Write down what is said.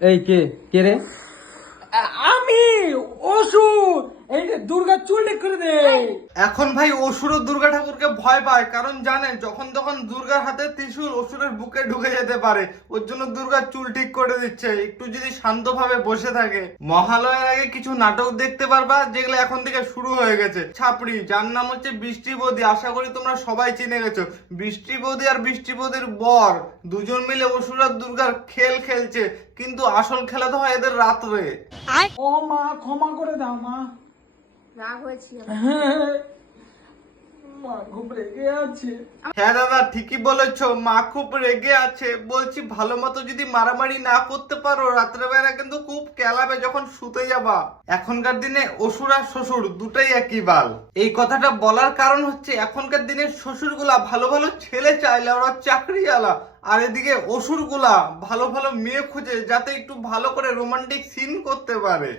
এই কে কে রে? আমি অসুর এই যে দুর্গা চুল ঠিক করে দে। এখন ভাই অসুরও দুর্গা ঠাকুরকে ভয় পায়, কারণ জানে যখন তখন দুর্গার হাতে ত্রিশূল অসুরের বুকে ঢুকে যেতে পারে। ওর জন্য দুর্গা চুল ঠিক করে দিচ্ছে, একটু যদি শান্তভাবে বসে থাকে। মহালয়ার আগে কিছু নাটক দেখতে পারবা, যেগুলো এখন থেকে শুরু হয়ে গেছে। ছাপড়ি, যার নাম হচ্ছে বৃষ্টি বৌদি, আশা করি তোমরা সবাই চিনে গেছো। বৃষ্টি বৌদি আর বৃষ্টি বৌদির বর দুজন মিলে অসুর আর দুর্গার খেল খেলছে, কিন্তু আসল খেলা তো হয় এদের রাত্রে। ও মা ক্ষমা করে দাও মা। রাগ হয়েছি হ্যাঁ, মা খুব রেগে আছে। হ্যাঁ দাদা, ঠিকই বলেছো, মা খুব রেগে আছে। বলছি ভালো মতো যদি মারামারি না করতে পারো, রাত্রেবেলা কিন্তু খুব কেলাবে যখন শুতে যাবা। এখনকার দিনে অসুর আর শ্বশুর দুটাই একই বাল। এই কথাটা বলার কারণ হচ্ছে এখনকার দিনের শ্বশুরগুলা ভালো ভালো ছেলে চাইলে ওরা চাকরিওয়ালা, আর এদিকে অসুরগুলা ভালো ভালো মেয়ে খুঁজে যাতে একটু ভালো করে রোমান্টিক সিন করতে পারে।